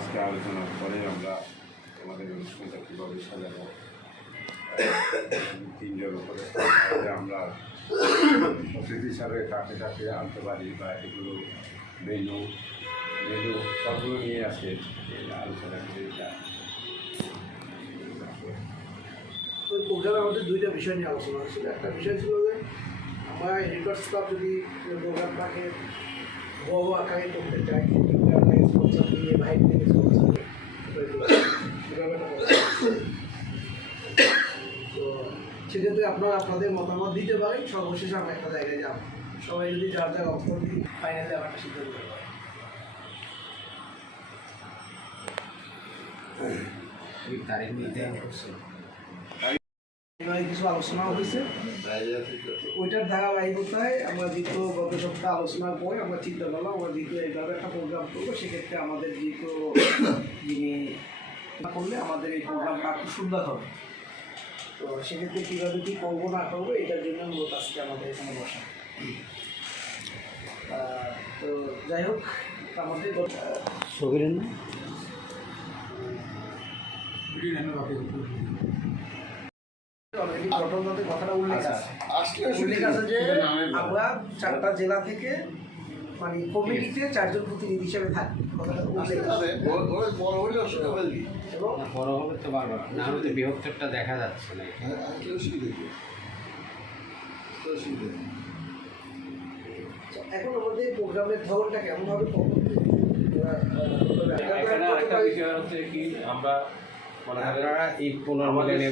আজকে আলোচনার পরে আমরা আমাদের অনুষ্ঠানটা কীভাবে সাজাবো তিনজন উপরে আমরা অতিথি হিসাবে কাকে কাকে আনতে পারি বা এগুলো মেনু সবগুলো নিয়ে আসে আলোচনা করে যায়। ওই প্রোগ্রামে আমাদের দুইটা বিষয় নিয়ে আলোচনা হয়েছিল। একটা বিষয় ছিল যে আমরা এডিটর্স ক্লাব যদি প্রোগ্রামটাকে বড় আকারে করতে চাই, স্পন্সর দিয়ে বাইরে থেকে স্পন্সর তো সেক্ষেত্রে আপনারা আপনাদের মতামত দিতে পারেন। সর্বশেষে আমরা একটা জায়গায় যাব, সবাই যদি যার যার অক্ষর দিয়ে ফাইনালে আমার একটা সিদ্ধান্ত করতে পারে। তারিখ নির্ধারণ করছে, কিছু আলোচনা হয়েছে, ওইটার ধারাবাহিকতায় আমরা যেহেতু গত সপ্তাহে আলোচনার পরে আমরা চিন্তা করলাম আমরা যেহেতু এইভাবে একটা প্রোগ্রাম করবো, সেক্ষেত্রে আমাদের যেহেতু যিনি করলে আমাদের এই প্রোগ্রামটা খুব সুন্দর হবে। তো সেক্ষেত্রে কীভাবে কী করবো না করবো এটার জন্য মূলত আজকে আমাদের এখানে বসা। তো যাই হোক, আমাদের অলরেডি কথাটা উল্লেখ আছে যে আমরা 4টা জেলা থেকে মানে কমিটিতে 4 জন প্রতিনিধি হিসেবে থাকবে। এবং বড় হবে তো পারবো না, হলে তো বৃহত্তরটা দেখা যাচ্ছে না। এখন আমাদের প্রোগ্রামের ধরনটা কেমন হবে? একটা বিষয় হচ্ছে কি, আমরা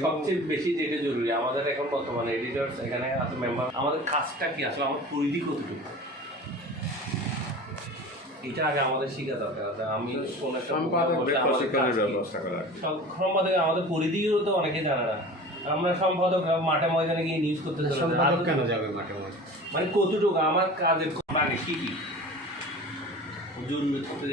সবচেয়ে বেশি যেটা জরুরি আমাদের এখন বর্তমানে এডিটর্স এখানে আছে মেম্বার, আমাদের কাজটা কি আসলে আমার পরিধি কতটুকু, এটা আগে আমাদের শেখা দরকার আছে। আমি কোন একটা সম্পাদক আমাদের পরিধিও তো অনেকে জানে না। আমরা সম্পাদক মাঠে ময়দানে গিয়ে নিউজ করতে কেন যাবে মাঠে ময়দানে, মানে কতটুকু আমার কাজের আগে কি কি জরুরি করতে